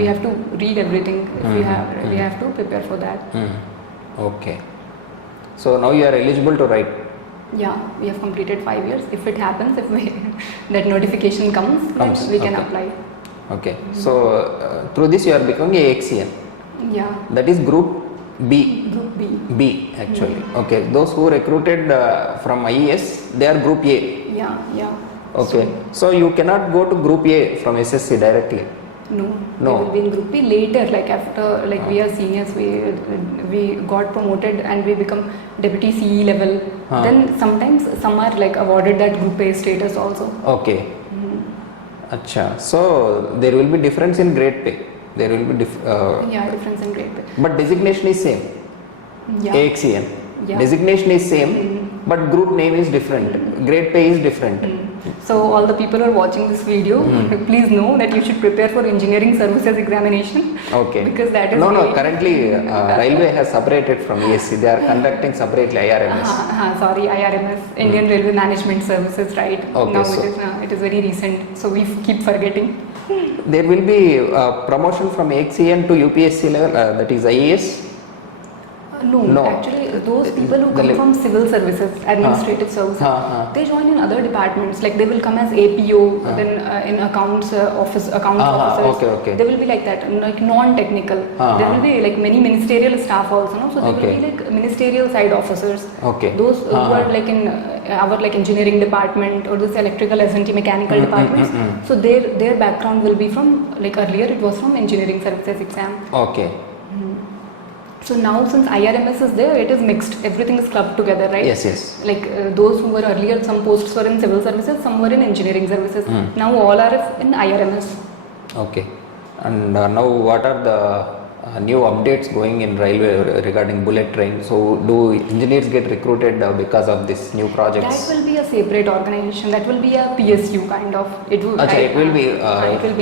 We have to read everything. We have to prepare for that. Okay. So now you are eligible to write. Yeah, we have completed 5 years. If it happens, if that notification comes, then we can okay. apply. Okay. So through this you are becoming AXEN. Yeah, That is Group B. Group B. B actually. Okay. Those who recruited from IES, they are Group A. Yeah. Okay. So you cannot go to Group A from SSC directly. No, No. we will be in Group B later. Like after, like we are seniors, we got promoted and we become deputy CE level. Then sometimes some are like awarded that Group A status also. Okay. Acha. So there will be difference in grade pay. There will be Yeah, difference in grade pay. but designation is same. Yeah. AXEN. Yeah. Designation is same, but group name is different. Grade pay is different. So all the people who are watching this video, please know that you should prepare for engineering services examination. Okay. Because that is No, very- currently railway has separated from ESC. They are conducting separately IRMS. Sorry, IRMS, Indian Railway Management Services, right? Okay, Now so- it is very recent, so we keep forgetting. There will be promotion from AXCN to UPSC level, that is IAS. No, No. actually, those people who The come lev- from civil services, administrative services, Huh. they join in other departments. Like they will come as APO, then in accounts accounts officers. okay. They will be like that, like non-technical. There will be like many ministerial staff also, no? So they Okay. will be like ministerial side officers. Okay. Those who are like in our like engineering department or this electrical S&T mechanical departments. So their background will be from like earlier it was from engineering services exam. Okay. So now since IRMS is there, it is mixed. Everything is clubbed together, right? Yes. Like those who were earlier, some posts were in civil services, some were in engineering services. Now all are in IRMS. Okay. And now what are the new updates going in railway regarding bullet train? So do engineers get recruited because of this new projects? That will be a separate organization. That will be a PSU kind of. It will. Achha, it will be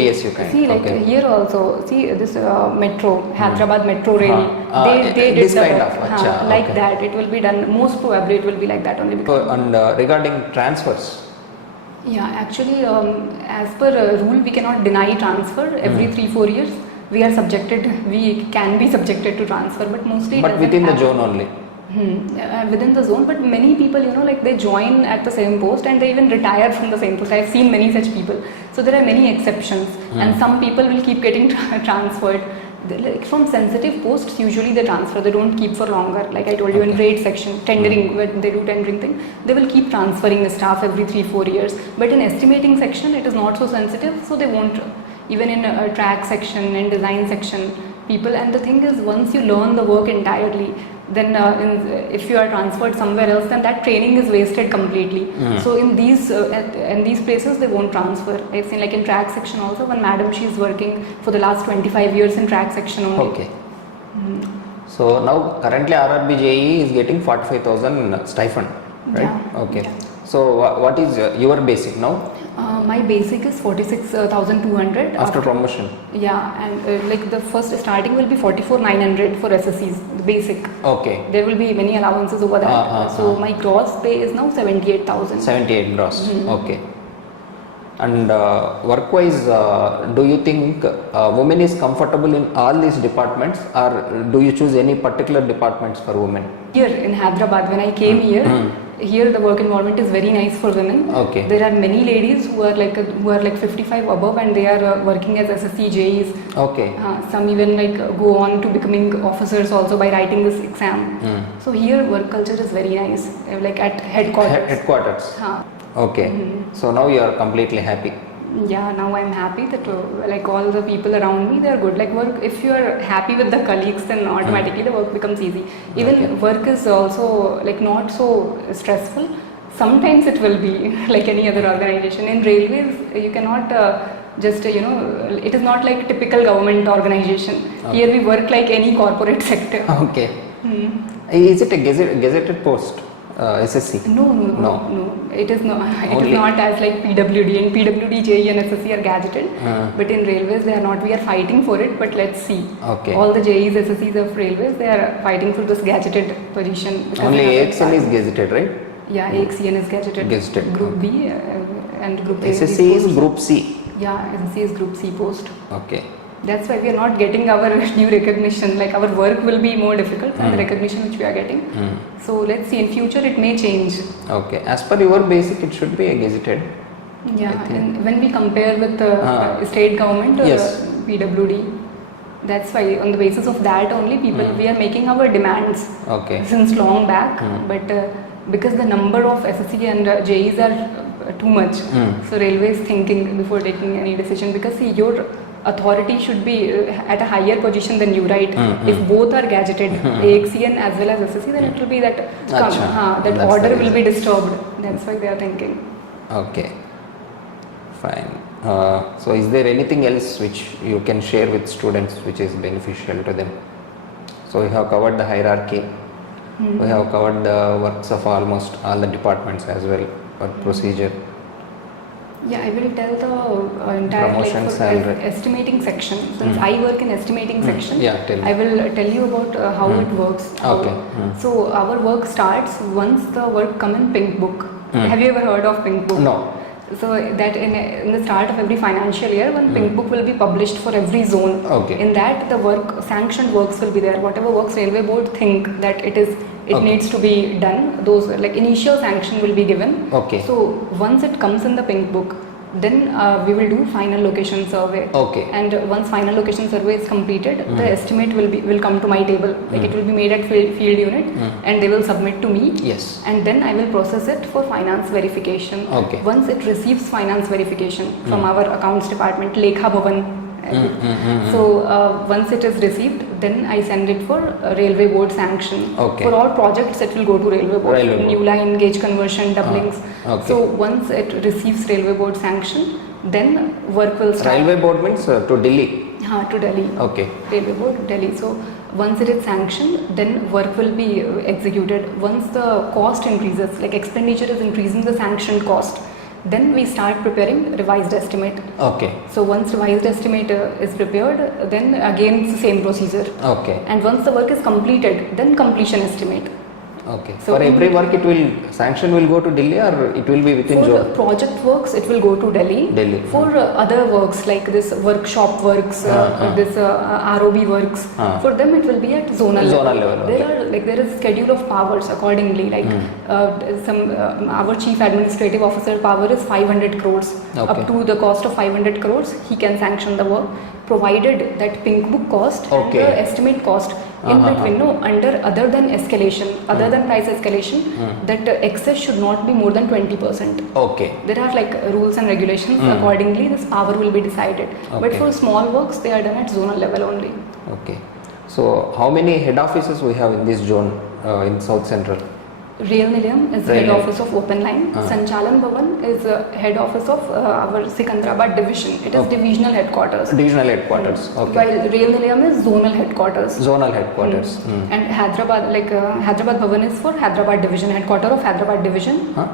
PSU kind. See, like Okay. here also, see this metro, Hyderabad Metro Rail. They did this the kind work. of, achha, like okay. that. It will be done. Most probably, it will be like that only. Because So, and regarding transfers, yeah, actually, as per rule, we cannot deny transfer every 3-4 years. We can be subjected to transfer, but mostly. it but doesn't within the happen. zone only. Within the zone, but many people, like they join at the same post and they even retire from the same post. I've seen many such people. So there are many exceptions, and some people will keep getting transferred. Like from sensitive posts, usually they transfer. They don't keep for longer. Like I told you, in trade section, tendering, when they do tendering thing, they will keep transferring the staff every 3-4 years. But in estimating section, it is not so sensitive, so they won't. Even in a track section and design section, people, and the thing is, once you learn the work entirely, then if you are transferred somewhere else, then that training is wasted completely. So in these places, they won't transfer. I've seen like in track section also, one madam, she's working for the last 25 years in track section only. Okay. So now currently RRB JE is getting 45,000 stipend, right? Yeah. Okay. Yeah. So what is your basic now My basic is 46,200 after promotion? Yeah, and like the first starting will be 44,900 for SSCs, the basic. Okay. There will be many allowances over that. So my gross pay is now 78,000. 78 gross. Okay. And work-wise, do you think women is comfortable in all these departments, or do you choose any particular departments for women? Here in Hyderabad, when I came here the work environment is very nice for women. Okay. There are many ladies who are like 55 above, and they are working as SSC JEs. Okay. Some even like go on to becoming officers also by writing this exam. So here work culture is very nice, like at headquarters. Headquarters. Okay. So now you are completely happy. Yeah, now I'm happy that like all the people around me, they are good. Like work, if you are happy with the colleagues, then automatically the work becomes easy. Even work is also like not so stressful. Sometimes it will be like any other organization. In railways, you cannot just it is not like typical government organization. Here we work like any corporate sector. Okay. Is it a gazetted post? SSC? No. It is not. It is not as like PWD. And PWD, JE and SSC are gadgeted. But in railways, they are not. We are fighting for it. But let's see. Okay. All the JEs, SSCs of railways, they are fighting for this gadgeted position. because Only they have AXN that is gazetted, right? Yeah, AXN is gadgeted. Gazetted, Group B and Group A. SSC is Group C. Yeah, SSC is Group C post. Okay. That's why we are not getting our due recognition. Like our work will be more difficult than the recognition which we are getting. So let's see. In future, it may change. Okay. As per your basic, it should be a gazetted. Yeah, and when we compare with the state government or Yes. PWD, that's why on the basis of that only we are making our demands Okay. since long back. But because the number of SSC and JEs are too much, so railway is thinking before taking any decision. Because see, your authority should be at a higher position than you, right? If both are gadgeted, AXN as well as SSC, then it will be that Acha. that That's order the will reason. be disturbed. That's why they are thinking. Okay. Fine. So is there anything else which you can share with students which is beneficial to them? So we have covered the hierarchy. We have covered the works of almost all the departments as well, or procedure. Yeah, I will tell the entire Promotion, for salary. estimating section. Since I work in estimating section, Yeah, tell me. I will tell you about how it works. Okay. So our work starts once the work come in Pink Book. Have you ever heard of Pink Book? No. So that in the start of every financial year, one Pink Book will be published for every zone. Okay. In that, the work sanctioned works will be there. Whatever works railway board think that it Okay. needs to be done. Those like initial sanction will be given. Okay. So once it comes in the Pink Book, then we will do final location survey. Okay. And once final location survey is completed, the estimate will come to my table. Like it will be made at field unit, and they will submit to me. Yes. And then I will process it for finance verification. Okay. Once it receives finance verification from our accounts department, Lekha Bhavan. So once it is received, then I send it for railway board sanction. Okay. For all projects, it will go to railway board. Railway board. New line, gauge conversion, doublings. Okay. So once it receives railway board sanction, then work will start. Railway board means to Delhi. To Delhi. Okay. Railway board, Delhi. So once it is sanctioned, then work will be executed. Once the cost increases, like expenditure is increasing the sanctioned cost, then we start preparing revised estimate. Okay. So once revised estimate is prepared, then again it's the same procedure. Okay. And once the work is completed, then completion estimate. Okay. So For every work, it will sanction will go to Delhi, or it will be within For zone. project works, it will go to Delhi. Delhi. For other works like this workshop works, this ROB works, for them it will be at zonal Zonal level. level, There okay. are like there is schedule of powers accordingly. Like our chief administrative officer power is 500 crores. Okay. Up to the cost of 500 crores, he can sanction the work, provided that Pink Book cost and Okay. the estimate cost in between, no, under other than escalation, other than price escalation, that excess should not be more than 20%. Okay. There are like rules and regulations. Accordingly, this power will be decided. But Okay. for small works, they are done at zonal level only. Okay. So how many head offices we have in this zone in South Central? Rail Nilayam is Rail head Nilayam. office of Open Line. Sanchalan Bhavan is head office of our Sikandrabad division. It is Okay. divisional headquarters. Divisional headquarters. Okay. While Rail Nilayam is zonal headquarters. Zonal headquarters. And Hyderabad, Hyderabad Bhavan is for Hyderabad division, headquarter of Hyderabad division. Huh?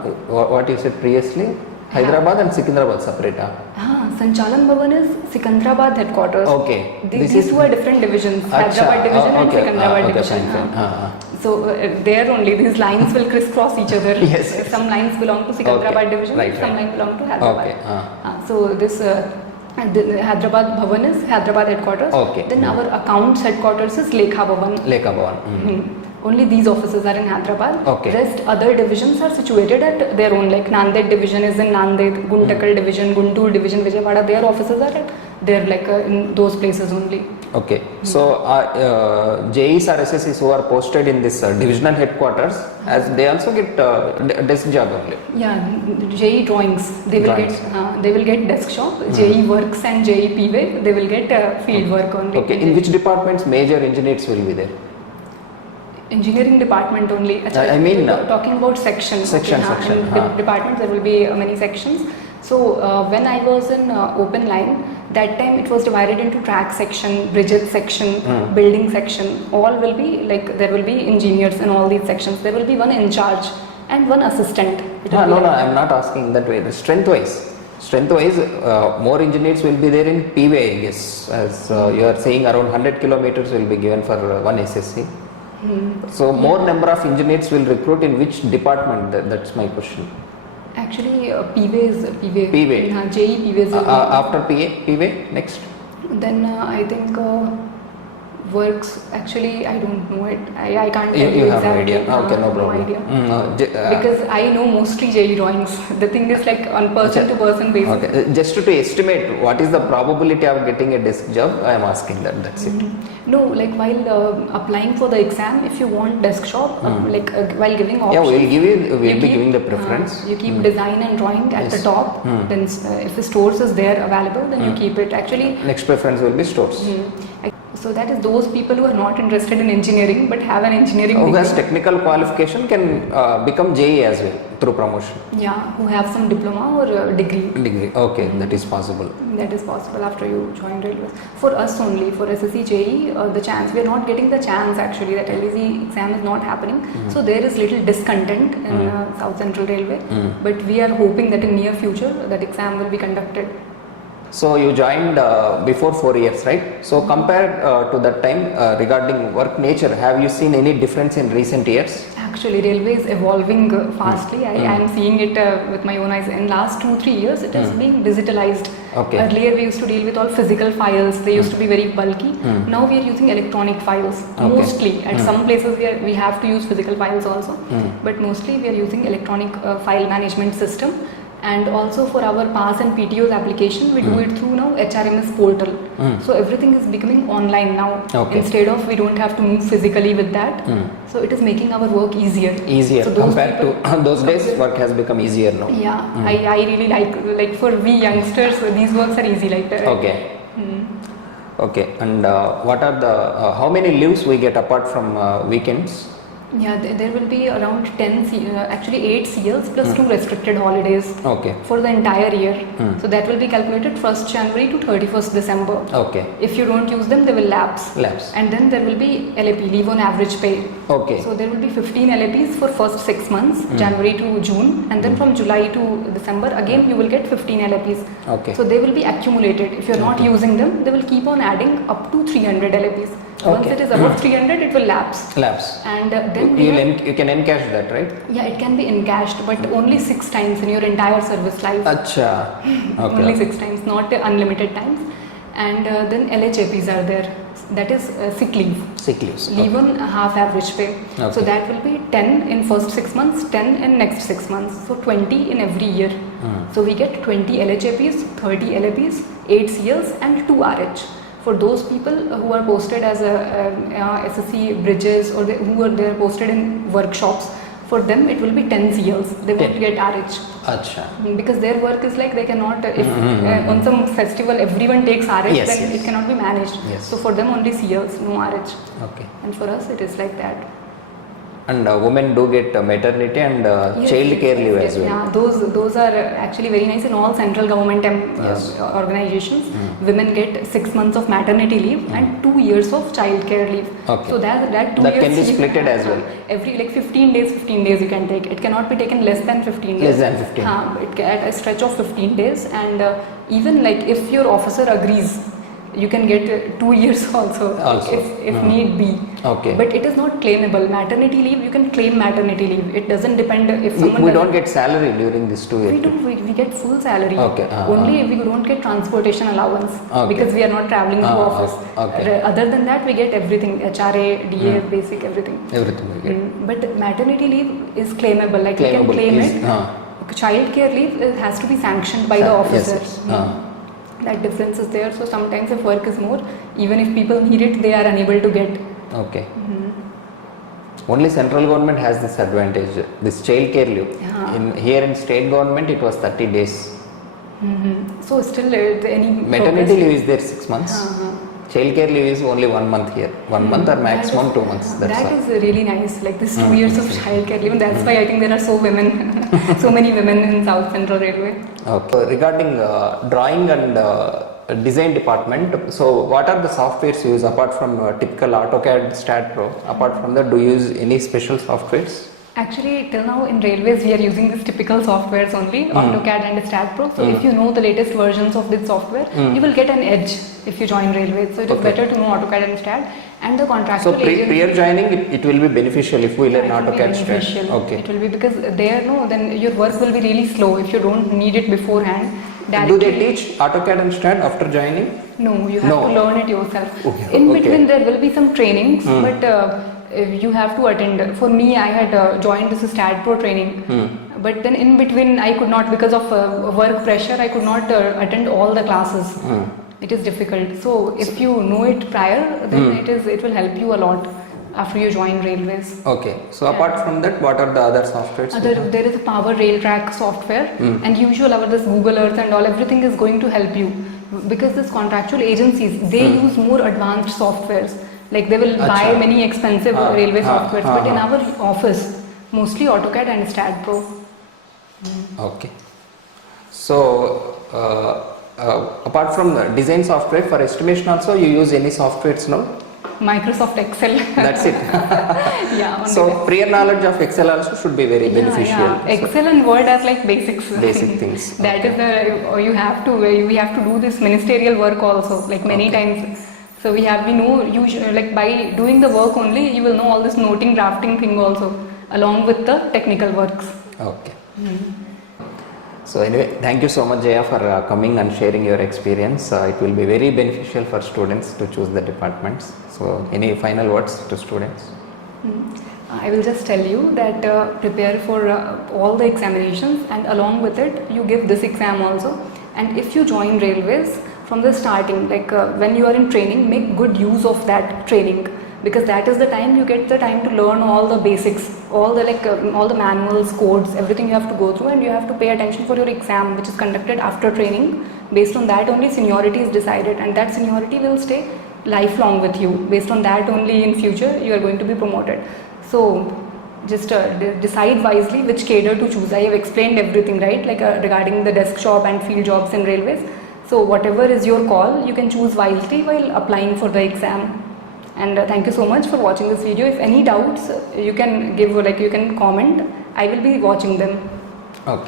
What you said previously? Hyderabad and Sikandrabad separate. Sanchalan Bhavan is Sikandrabad headquarters. Okay. These two are different divisions. Hyderabad division and okay. Sikandrabad Okay, division. fine. So there only these lines will crisscross each other. Yes, yes. Some lines belong to Sikandrabad Okay. division, Right, some right. lines belong to Hyderabad. Okay. So this the Hyderabad Bhavan is Hyderabad headquarters. Okay. Then our accounts headquarters is Lekha Bhavan. Lekha Bhavan. Only these offices are in Hyderabad. Okay. Rest other divisions are situated at their own. Like Nanded division is in Nanded, Guntakal division, Guntur division, Vijayawada. Their offices are at their in those places only. Okay. So JEs or SSCs who are posted in this divisional headquarters, as they also get desk job only. Yeah, JE drawings. They will Drawings. get desk shop. JE works and JE PV. They will get field work only. Okay. In which departments major engineers will be there? Engineering department only. I mean, talking about sections. section. In departments there will be many sections. So when I was in open line, that time it was divided into track section, bridges section, building section. All will be like there will be engineers in all these sections. There will be one in charge and one assistant. It will be No, like I am not asking that way. The strength wise, more engineers will be there in PV, I guess. As you are saying, around 100 kilometers will be given for one SSC. So more number of engineers will recruit in which department? That's my question. Actually, PV is PV. PV. JE PV is. After PV, next. Then I think works. Actually, I don't know it. I can't tell You you have no exactly. idea. Okay, no problem. idea. Because I know mostly JE drawings. The thing is like on person to person basis. Okay. Just to estimate what is the probability of getting a desk job, I am asking that. That's it. No, like while applying for the exam, if you want desk shop, while giving options, Yeah, we'll be keep, giving the preference. You keep design and drawing at the top. Then if the stores is there available, then you keep it. Actually, Next preference will be stores. So that is those people who are not interested in engineering but have an engineering Who degree. has technical qualification can become JE as well through promotion. Yeah, who have some diploma or degree. Degree. Okay, that is possible. That is possible after you join railways. For us only, for SSC JE, the chance, we are not getting the chance actually, that LEC exam is not happening. So there is little discontent in South Central Railway. But we are hoping that in near future that exam will be conducted. So you joined before 4 years, right? So compared to that time regarding work nature, have you seen any difference in recent years? Actually, railway is evolving fastly. I am seeing it with my own eyes. In last 2-3 years, it is being digitalized. Okay. Earlier, we used to deal with all physical files. They used to be very bulky. Now we are using electronic files. Mostly, at some places we have to use physical files also. But mostly we are using electronic file management system. And also for our PASS and PTO's application, we do it through now HRMS portal. So everything is becoming online now. Okay. Instead of we don't have to move physically with that. So it is making our work easier. Easier So those compared people- to those days, work has become easier now. Yeah, I really like for we youngsters, these works are easy like that. Okay. Okay. And what are the how many leaves we get apart from weekends? Yeah, there will be around actually 8 CLs plus 2 restricted holidays Okay. for the entire year. So that will be calculated 1st January to 31st December. Okay. If you don't use them, they will lapse. Lapse. And then there will be LAP, leave on average pay. Okay. So there will be 15 LAPs for first 6 months, January to June, and then from July to December, again you will get 15 LAPs. Okay. So they will be accumulated. If you are not using them, they will keep on adding up to 300 LAPs. Once Okay. it is above 300, it will lapse. Lapse. And then we You can encash that, right? yeah, it can be encashed, but only 6 times in your entire service life. Acha. Okay. Only 6 times, not unlimited times. And then LHAPs are there. That is sick leave. Sick leaves. Leave on half average pay. So Okay. that will be 10 in first 6 months, 10 in next 6 months. So 20 in every year. So we get 20 LHAPs, 30 LAPs, 8 CLs and 2 RH. For those people who are posted as a SSC bridges or who are there posted in workshops, for them it will be 10 CLs. They won't get RH. Acha. Because their work is like they cannot, if on some festival everyone takes RH, Yes, then yes. it cannot be managed. Yes. So for them only CLs, no RH. Okay. And for us it is like that. And women do get maternity and Yes, child yes, care yes, leave yes. as well. Yeah, those are actually very nice in all central government Yes. organizations. Women get 6 months of maternity leave and 2 years of child care leave. Okay. So that 2 That years can be leave- splitted as well. Every like 15 days you can take. It cannot be taken less than 15 days. Less than 15. At a stretch of 15 days, and even like if your officer agrees, you can get 2 years also, if need be. Okay. But it is not claimable. Maternity leave, you can claim maternity leave. It doesn't depend if someone We doesn't- don't get salary during this 2 years. we get full salary. Okay, Only we don't get transportation allowance Okay. because we are not traveling to office. Okay. Other than that, we get everything, HRA, DA, basic, everything. Everything we get. But maternity leave is claimable. Like we Claimable can claim is- it. Child care leave has to be sanctioned by the Yes, officer. yes. That difference is there. So sometimes if work is more, even if people need it, they are unable to get. Okay. Only central government has this advantage, this child care leave. Yeah. Here in state government, it was 30 days. So still any Maternity progress? leave is there 6 months. Child care leave is only 1 month here. 1 month or maximum 2 months. That's That all. is really nice. Like this 2 years of child care leave. And that's why I think there are so many women in South Central Railway. Okay. Regarding drawing and design department, so what are the softwares used apart from typical AutoCAD, StatPro? Apart from that, do you use any special softwares? Actually, till now in railways we are using these typical softwares only, AutoCAD and StatPro. So if you know the latest versions of this software, you will get an edge if you join railways. So it is Okay. better to know AutoCAD and Stat. And the So contractual agency. prior joining, it will be beneficial if we learn It will be AutoCAD, Stat. beneficial. Okay. It will be because there, no, then your work will be really slow if you don't need it beforehand. Do Directly. they teach AutoCAD and Stat after joining? No, you have No. to learn it yourself. Okay, In okay. between, there will be some trainings, but you have to attend. For me, I had joined this StatPro training, but then in between, I could not, because of work pressure, I could not attend all the classes. It is difficult. So if you know it prior, then it will help you a lot after you join railways. Okay. So apart from that, what are the other softwares? There is a Power Rail Track software, and usual our this Google Earth and all, everything is going to help you. because this contractual agencies, they use more advanced softwares. Like they will buy Acha. many expensive railway softwares, but in our office, mostly AutoCAD and StatPro. Okay. So, apart from the design software, for estimation also you use any softwares, no? Microsoft Excel. That's it. Yeah. Only So, that. prior knowledge of Excel also should be very beneficial. Yeah. Excel and Word are like basics. Basic things. That is the you have to we have to do this ministerial work also, like many times. So we know usually like by doing the work only you will know all this noting, drafting thing also, along with the technical works. Okay. So anyway, thank you so much, Jaya, for coming and sharing your experience. It will be very beneficial for students to choose the departments. So any final words to students? I will just tell you that prepare for all the examinations, and along with it you give this exam also. And if you join railways from the starting, like when you are in training, make good use of that training, because that is the time you get the time to learn all the basics, all the all the manuals, codes, everything you have to go through, and you have to pay attention for your exam, which is conducted after training. Based on that only seniority is decided, and that seniority will stay lifelong with you. Based on that only in future you are going to be promoted. So just decide wisely which cadre to choose. I have explained everything, right, like regarding the desk job and field jobs in railways. So whatever is your call, you can choose wisely while applying for the exam. And thank you so much for watching this video. If any doubts, you can give, you can comment. I will be watching them. Okay.